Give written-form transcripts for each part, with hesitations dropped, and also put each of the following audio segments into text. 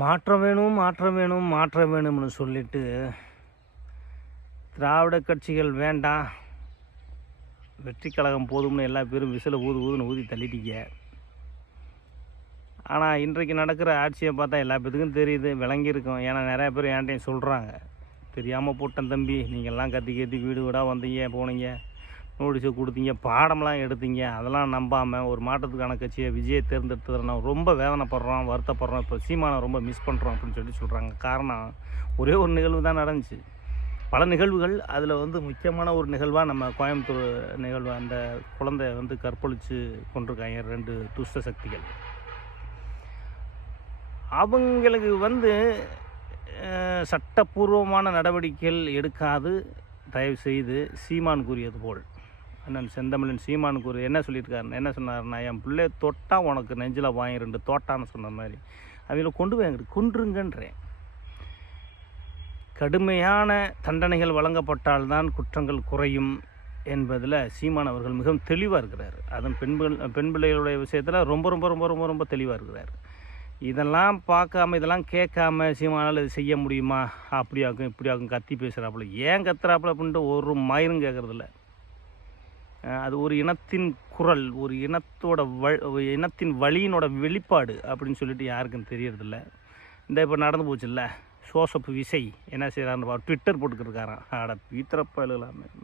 மாற்றம் வேணும் மாற்றம் வேணும் மாற்றம் வேணும்னு சொல்லிட்டு திராவிட கட்சிகள் வேண்டாம், வெற்றி கழகம் போதும்னு எல்லா பேரும் விசில ஊதுன்னு ஊதி தள்ளிட்டீங்க. ஆனால் இன்றைக்கு நடக்கிற ஆட்சியை பார்த்தா எல்லா பேத்துக்கும் தெரியுது, விளங்கியிருக்கும். ஏன்னா நிறையா பேர் என்கிட்டையும் சொல்கிறாங்க, தெரியாமல் போட்டேன் தம்பி, நீங்கள்லாம் கத்தி வீடு வீடாக வந்தீங்க போனீங்க, நோட்டீஸை கொடுத்தீங்க, பாடம்லாம் எடுத்தீங்க, அதெல்லாம் நம்பாமல் ஒரு மாற்றத்துக்கான கட்சியை விஜயை தேர்ந்தெடுத்ததில் நான் ரொம்ப வேதனைப்படுறோம், வருத்தப்படுறோம். இப்போ சீமானை ரொம்ப மிஸ் பண்ணுறோம் அப்படின்னு சொல்கிறாங்க. காரணம் ஒரே ஒரு நிகழ்வு தான் நடந்துச்சு. பல நிகழ்வுகள், அதில் முக்கியமான ஒரு நிகழ்வாக நம்ம கோயம்புத்தூர் நிகழ்வு, அந்த குழந்தை கற்பழித்து கொண்டிருக்காங்க 2 துஷ்ட சக்திகள். அவங்களுக்கு சட்டப்பூர்வமான நடவடிக்கைகள் எடுக்காது தயவு செய்து சீமான் கூறியது போல், அண்ணன் செந்தமிழன் சீமான் என்ன சொல்லியிருக்காருன்னு, என்ன சொன்னார்னா, என் பிள்ளை தொட்டா உனக்கு நெஞ்சில் வாங்கி 2 தோட்டான்னு சொன்ன மாதிரி அவங்கள கொண்டு போய் கொன்றுங்கன்றேன். கடுமையான தண்டனைகள் வழங்கப்பட்டால்தான் குற்றங்கள் குறையும் என்பதில் சீமான் அவர்கள் மிகவும் தெளிவாக இருக்கிறார். அதுவும் பெண் பிள்ளைகளுடைய விஷயத்தில் ரொம்ப ரொம்ப ரொம்ப ரொம்ப ரொம்ப தெளிவாக இருக்கிறார். இதெல்லாம் பார்க்காம இதெல்லாம் கேட்காம சீமானால் இது செய்ய முடியுமா, அப்படியாக்கும் இப்படியாக்கும் கத்தி பேசுகிறாப்புல, ஏன் கத்துறாப்புல அப்படின்ட்டு ஒரு மயிரும் கேட்குறதில்ல. அது ஒரு இனத்தின் குரல், ஒரு இனத்தின் வழியினோட வெளிப்பாடு அப்படின்னு சொல்லிட்டு யாருக்கும் தெரியறதில்ல. இப்போ நடந்து போச்சு இல்லை, சோசப்பு விசை என்ன செய்கிறான்னு ட்விட்டர் போட்டுக்கிருக்காரான். ஆட பீத்திரப்ப இல்லாமல்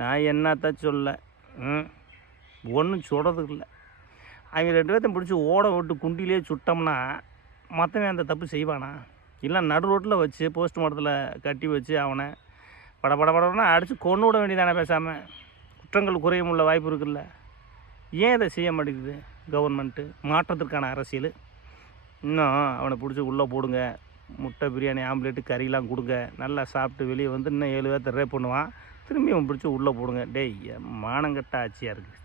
நான் என்னத்த சொல்ல, ஒன்றும் சொல்கிறதுக்கு இல்லை. அவங்க 2 பேர்த்தையும் பிடிச்சி ஓட விட்டு குண்டிலே சுட்டோம்னா மற்றவன் அந்த தப்பு செய்வானா? இல்லை நடு ரோட்டில் வச்சு போஸ்ட்மார்ட்டத்தில் கட்டி வச்சு அவனை படப்படப்படனா அடித்து கொண்டு விட வேண்டியதானே? பேசாமல் குற்றங்கள் குறையும் உள்ள வாய்ப்பு இருக்குல்ல. ஏன் இதை செய்ய மாட்டேங்குது கவர்மெண்ட்டு? மாற்றத்திற்கான அரசியல். இன்னும் அவனை பிடிச்சி உள்ளே போடுங்க, முட்டை பிரியாணி ஆம்லேட்டு கறியெலாம் கொடுங்க, நல்லா சாப்பிட்டு வெளியே இன்னும் 7 பேர்த்த ரேப் பண்ணுவான், திரும்பி அவன் பிடிச்சி உள்ளே போடுங்க. டேய், மானங்கட்ட ஆட்சியாக இருக்குது.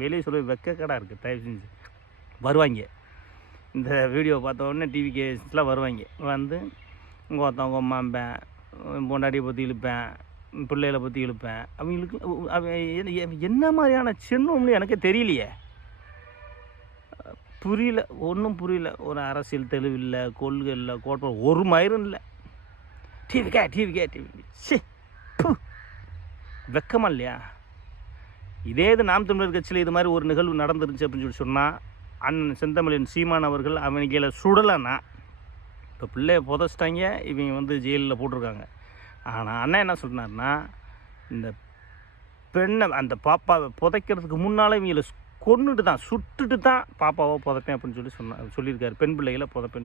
வெளியே சொல்லி வெக்கக்கடா இருக்குது. தயவு செஞ்சு வருவாங்க, இந்த வீடியோ பார்த்த உடனே டிவி கேஸ்லாம் வருவாங்க, உங்கள் ஒருத்தவங்க அம்மாம்பேன், பொண்டாட்டியை பற்றி இழுப்பேன், பிள்ளைகளை பற்றி இழுப்பேன். அவங்களுக்கு என்ன மாதிரியான சின்னம்னு எனக்கே தெரியலையே, புரியல, ஒன்றும் புரியல. ஒரு அரசியல் தெளிவு இல்லை, கொள்கை இல்லை, கோட்பாடு ஒரு மயிரும் இல்லை. டிவி வெக்கமா இல்லையா? இதே இது நாம் தமிழர் கட்சியில் இது மாதிரி ஒரு நிகழ்வு நடந்துருந்துச்சு அப்படின்னு சொன்னால், அண்ணன் செந்தமிழன் சீமான் அவர்கள் அவங்கள சுடலைன்னா, இப்போ பிள்ளைய புதைச்சிட்டாங்க, இவங்க ஜெயிலில் போட்டிருக்காங்க. ஆனால் அண்ணன் என்ன சொன்னார்னா, இந்த பெண்ணை அந்த பாப்பாவை புதைக்கிறதுக்கு முன்னால் இவங்களை கொன்னுட்டு தான், சுட்டுட்டு தான் பாப்பாவை புதைப்பேன் அப்படின்னு சொல்லியிருக்காரு. பெண் பிள்ளைகளை புதைப்பேன்.